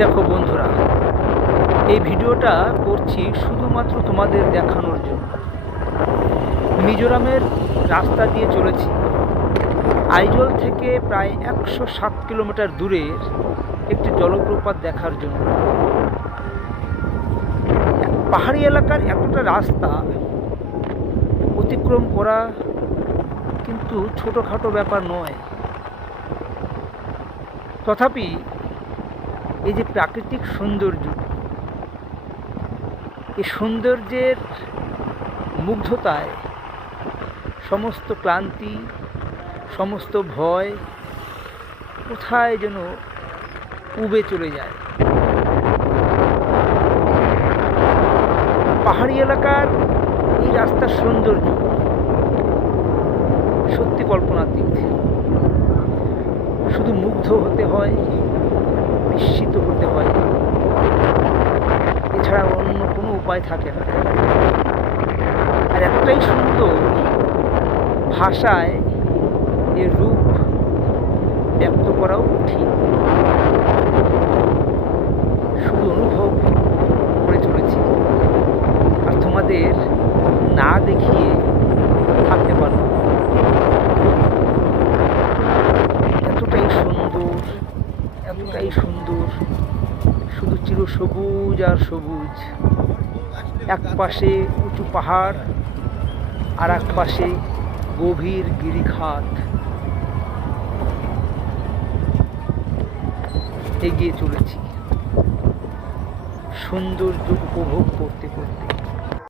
দেখো বন্ধুরা, এই ভিডিওটা করছি শুধুমাত্র তোমাদের দেখানোর জন্য। মিজোরামের রাস্তা দিয়ে চলেছি আইজল থেকে প্রায় 107 কিলোমিটার দূরের একটি জলপ্রপাত দেখার জন্য। পাহাড়ি এলাকার এতটা রাস্তা অতিক্রম করা কিন্তু ছোটোখাটো ব্যাপার নয়। তথাপি এই যে প্রাকৃতিক সৌন্দর্য, এই সৌন্দর্যের মুগ্ধতায় সমস্ত ক্লান্তি, সমস্ত ভয় কোথায় যেন উবে চলে যায়। পাহাড়ি এলাকার এই রাস্তার সৌন্দর্য সত্যি কল্পনাতীত। শুধু মুগ্ধ হতে হয়, বিস্মিত হতে হয়, এছাড়া অন্য কোনো উপায় থাকে না। আর এতটাই সুন্দর, ভাষায় এর রূপ ব্যক্ত করাও কঠিন। শুধু অনুভব করে চলেছি, আর তোমাদের না দেখিয়ে থাকতে পারবো। এতটাই সুন্দর, এতটাই সুন্দর, শুধু চিরসবুজ আর সবুজ। এক পাশে উঁচু পাহাড়, আর এক পাশে গভীর গিরিখাত। এগিয়ে চলেছি সৌন্দর্য উপভোগ করতে করতে।